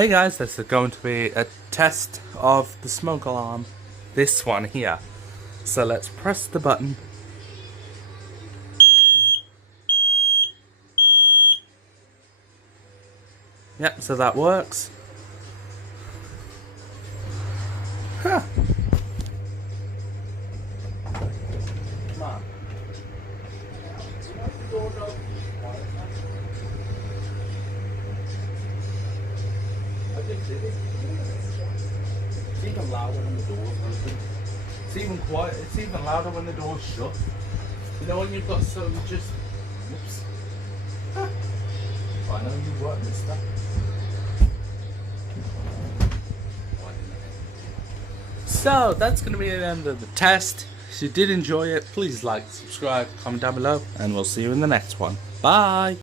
Hey guys, this is going to be a test of the smoke alarm. This one here. So let's press the button. Yep, so that works. Huh. Come on. It's even louder when the door's open. It's even quiet. It's even louder when the door's shut. You know when you've got so just. Whoops. Huh. I know you work, mister. So that's going to be the end of the test. If you did enjoy it, please like, subscribe, comment down below, and we'll see you in the next one. Bye!